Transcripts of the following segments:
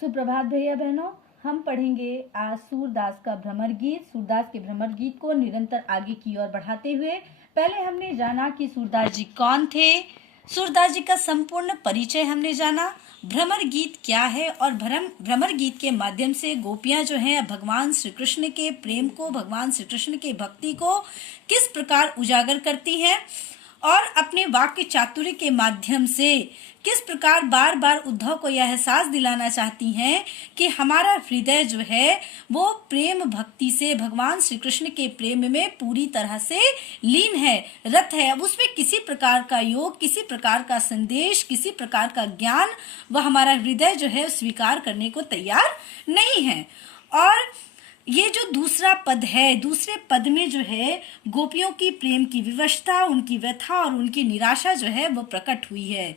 सुप्रभात भैया बहनों। हम पढ़ेंगे आज सूरदास का भ्रमर गीत। सूरदास के भ्रमर गीत को निरंतर आगे की ओर बढ़ाते हुए पहले हमने जाना कि सूरदास जी कौन थे, सूरदास जी का संपूर्ण परिचय हमने जाना, भ्रमर गीत क्या है और भ्रमर गीत के माध्यम से गोपियां जो हैं भगवान श्री कृष्ण के प्रेम को, भगवान श्री कृष्ण के भक्ति को किस प्रकार उजागर करती हैं और अपने वाक्य चातुर्य के माध्यम से किस प्रकार बार बार उद्धव को यह एहसास दिलाना चाहती हैं कि हमारा हृदय जो है वो प्रेम भक्ति से भगवान श्री कृष्ण के प्रेम में पूरी तरह से लीन है, रत है। अब उसमें किसी प्रकार का योग, किसी प्रकार का संदेश, किसी प्रकार का ज्ञान वह हमारा हृदय जो है स्वीकार करने को तैयार नहीं है। और ये जो दूसरा पद है, दूसरे पद में जो है गोपियों की प्रेम की विवशता, उनकी व्यथा और उनकी निराशा जो है वो प्रकट हुई है।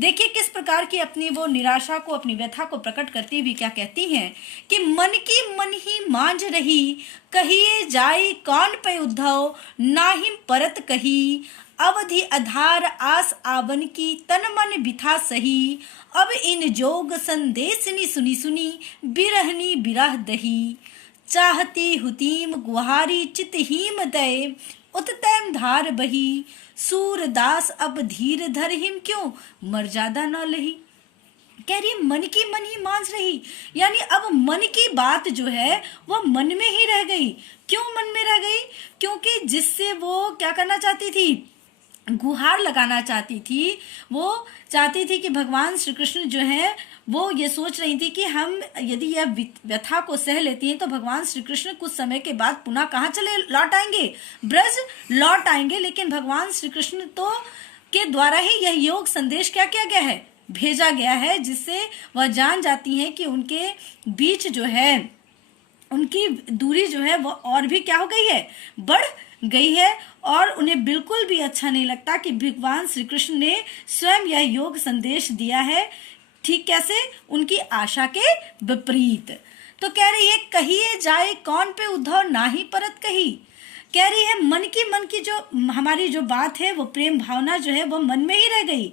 देखिए किस प्रकार की अपनी वो निराशा को, अपनी व्यथा को प्रकट करती हुई क्या कहती हैं कि मन की मन ही मांझ रही, कहिए जाई कौन पे उद्धव, नाहिम परत कही, अवधि आधार आस आवन की, तन मन बिथा सही, अब इन जोग संदेशनी सुनी सुनी, बिरहनी बिरह दही, चाहती हुतीम गुहारी चितहीम दय, उततैम धार बही, सूरदास अब धीर धर हिम क्यों, मर्यादा न लही। कह रही मन की मन ही मांझ रही, यानी अब मन की बात जो है वो मन में ही रह गई। क्यों मन में रह गई? क्योंकि जिससे वो क्या करना चाहती थी, गुहार लगाना चाहती थी। वो चाहती थी कि भगवान श्री कृष्ण जो है वो ये सोच रही थी कि हम यदि यह व्यथा को सह लेती हैं तो भगवान श्री कृष्ण कुछ समय के बाद पुनः कहाँ चले लौट आएंगे, ब्रज लौट आएंगे। लेकिन भगवान श्री कृष्ण तो के द्वारा ही यह योग संदेश क्या किया गया है, भेजा गया है, जिससे वह जान जाती हैं कि उनके बीच जो है उनकी दूरी जो है वो और भी क्या हो गई है, बढ़ गई है। और उन्हें बिल्कुल भी अच्छा नहीं लगता कि भगवान श्री कृष्ण ने स्वयं यह योग संदेश दिया है। ठीक कैसे? उनकी आशा के विपरीत। तो कह रही है कहिए जाए कौन पे उद्धव, नाही परत कही। कह रही है मन की जो हमारी जो बात है वो प्रेम भावना जो है वो मन में ही रह गई।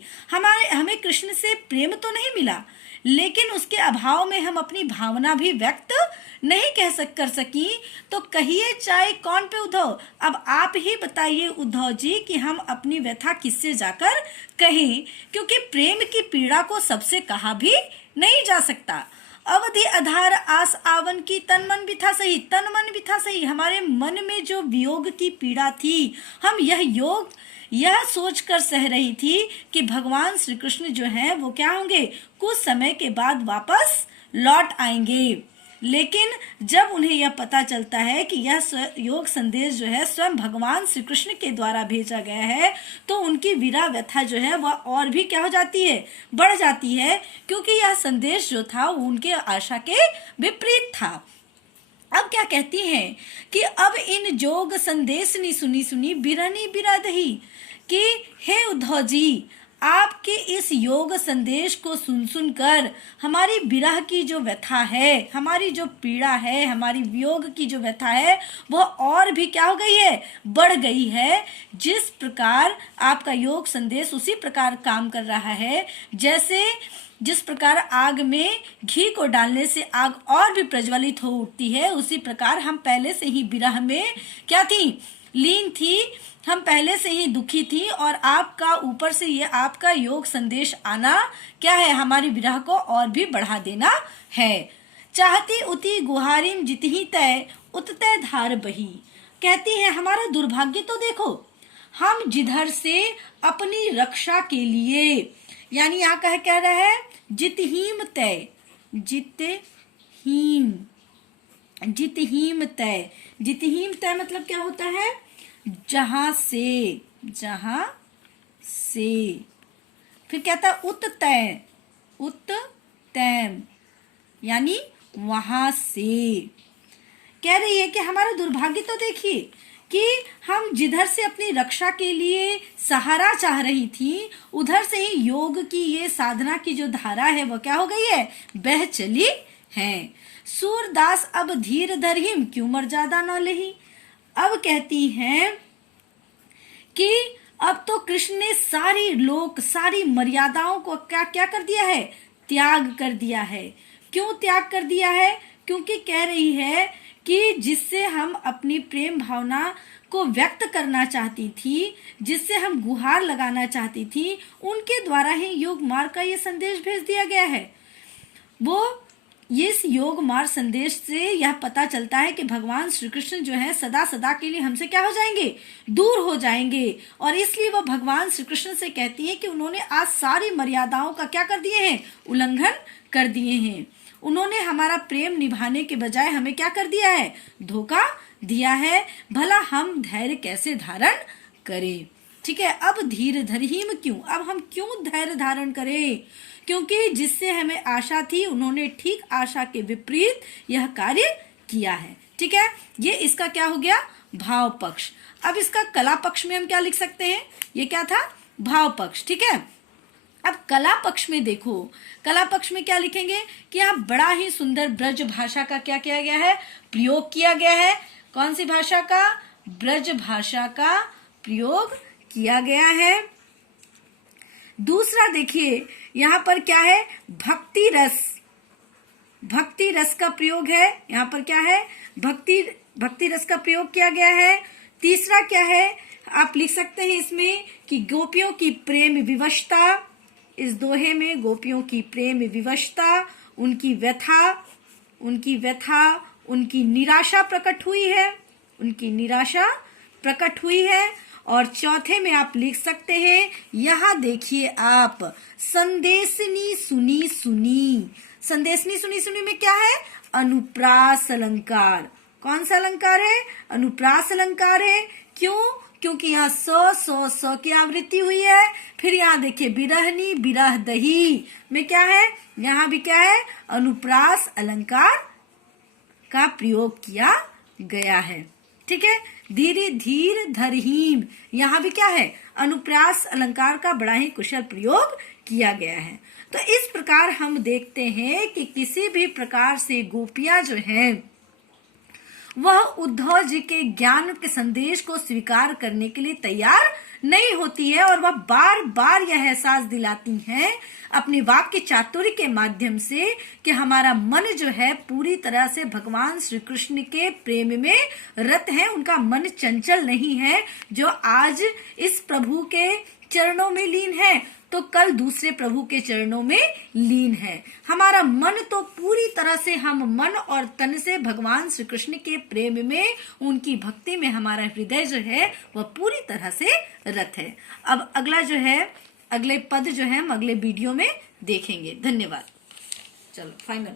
हमें कृष्ण से प्रेम तो नहीं मिला, लेकिन उसके अभाव में हम अपनी भावना भी व्यक्त नहीं कर सकी। तो कहिए चाहे कौन पे उद्धव, अब आप ही बताइए उद्धव जी कि हम अपनी व्यथा किससे जाकर कहें, क्योंकि प्रेम की पीड़ा को सबसे कहा भी नहीं जा सकता। अवधि आधार आस आवन की, तन मन भी था सही, तन मन भी था सही। हमारे मन में जो वियोग की पीड़ा थी, हम यह सोचकर सह रही थी कि भगवान श्री कृष्ण जो हैं वो क्या होंगे, कुछ समय के बाद वापस लौट आएंगे। लेकिन जब उन्हें यह पता चलता है कि यह योग संदेश जो है स्वयं भगवान श्री कृष्ण के द्वारा भेजा गया है, तो उनकी विरह व्यथा जो है वह और भी क्या हो जाती है, बढ़ जाती है, क्योंकि यह संदेश जो था वो उनके आशा के विपरीत था। अब क्या कहती हैं कि अब इन जोग संदेश नी सुनी सुनी, बिरहनी बिरह दही, कि हे उद्धव जी, आपके इस योग संदेश को सुन सुनकर हमारी विरह की जो व्यथा है, हमारी जो पीड़ा है, हमारी वियोग की जो व्यथा है वह और भी क्या हो गई है, बढ़ गई है। जिस प्रकार आपका योग संदेश उसी प्रकार काम कर रहा है, जैसे जिस प्रकार आग में घी को डालने से आग और भी प्रज्वलित हो उठती है, उसी प्रकार हम पहले से ही विरह में क्या थी, लीन थी। हम पहले से ही दुखी थी और आपका ऊपर से ये आपका योग संदेश आना क्या है, हमारी विरह को और भी बढ़ा देना है। चाहती उती गुहारिन जितही तय, उततय धार बही। कहती है हमारा दुर्भाग्य तो देखो, हम जिधर से अपनी रक्षा के लिए, यानी यहाँ कह रहा है जितहीम तय, जितहीम तय। जितहीम तय मतलब क्या होता है, जहां से। फिर कहता है उत्तैम, यानी वहां से। कह रही है कि हमारा दुर्भाग्य तो देखिए कि हम जिधर से अपनी रक्षा के लिए सहारा चाह रही थी, उधर से ही योग की ये साधना की जो धारा है वो क्या हो गई है, बह चली है। सूरदास अब धीर धरहिम क्यों मर्यादा न लही। अब कहती हैं कि अब तो कृष्ण ने सारी मर्यादाओं को क्या क्या कर दिया है, त्याग कर दिया है। क्यों त्याग कर दिया है? क्योंकि कह रही है कि जिससे हम अपनी प्रेम भावना को व्यक्त करना चाहती थी, जिससे हम गुहार लगाना चाहती थी, उनके द्वारा ही योग मार्ग का ये संदेश भेज दिया गया है। वो इस योग मार्ग संदेश से यह पता चलता है कि भगवान श्री कृष्ण जो है सदा सदा के लिए हमसे क्या हो जाएंगे? दूर हो जाएंगे। और इसलिए वह भगवान श्री कृष्ण से कहती है कि उन्होंने आज सारी मर्यादाओं का क्या कर दिए हैं? उल्लंघन कर दिए हैं। उन्होंने हमारा प्रेम निभाने के बजाय हमें क्या कर दिया है? धोखा दिया है। भला हम धैर्य कैसे धारण करें? ठीक है, अब धीर धरहीम क्यों? अब हम क्यों धैर्य धारण करें? क्योंकि जिससे हमें आशा थी, उन्होंने ठीक आशा के विपरीत यह कार्य किया है। ठीक है, ये इसका क्या हो गया? भाव पक्ष। अब इसका कला पक्ष में हम क्या लिख सकते हैं? ये क्या था? भाव पक्ष। ठीक है, अब कला पक्ष में देखो, कला पक्ष में क्या लिखेंगे कि यहाँ बड़ा ही सुंदर ब्रज भाषा का क्या किया गया है? प्रयोग किया गया है। कौन सी भाषा का? ब्रज भाषा का प्रयोग किया गया है। दूसरा देखिए, यहाँ पर क्या है? भक्ति रस, भक्ति रस का प्रयोग है। यहाँ पर क्या है? भक्ति रस का प्रयोग किया गया है। तीसरा क्या है? आप लिख सकते हैं इसमें कि गोपियों की प्रेम विवशता, इस दोहे में गोपियों की प्रेम विवशता, उनकी व्यथा, उनकी निराशा प्रकट हुई है, उनकी निराशा प्रकट हुई है। और चौथे में आप लिख सकते हैं, यहां देखिए आप, संदेशनी सुनी सुनी। संदेशनी सुनी सुनी में क्या है? अनुप्रास अलंकार। कौन सा अलंकार है? अनुप्रास अलंकार है। क्यों? क्योंकि यहाँ स की आवृत्ति हुई है। फिर यहाँ देखिए विरहनी विरह दही में क्या है? यहाँ भी क्या है? अनुप्रास अलंकार का प्रयोग किया गया है। ठीक है, धीर धरहीम, यहाँ भी क्या है? अनुप्रास अलंकार का बड़ा ही कुशल प्रयोग किया गया है। तो इस प्रकार हम देखते हैं कि किसी भी प्रकार से गोपियां जो हैं वह उद्धव जी के ज्ञान के संदेश को स्वीकार करने के लिए तैयार नहीं होती है, और वह बार बार यह एहसास दिलाती हैं अपने वाक्य चातुर्य के माध्यम से कि हमारा मन जो है पूरी तरह से भगवान श्री कृष्ण के प्रेम में रत है। उनका मन चंचल नहीं है। जो आज इस प्रभु के चरणों में लीन है, तो कल दूसरे प्रभु के चरणों में लीन है। हमारा मन तो पूरी तरह से, हम मन और तन से भगवान श्री कृष्ण के प्रेम में, उनकी भक्ति में हमारा हृदय जो है वह पूरी तरह से रत है। अब अगला जो है, अगले पद जो है हम अगले वीडियो में देखेंगे। धन्यवाद। चलो फाइनल।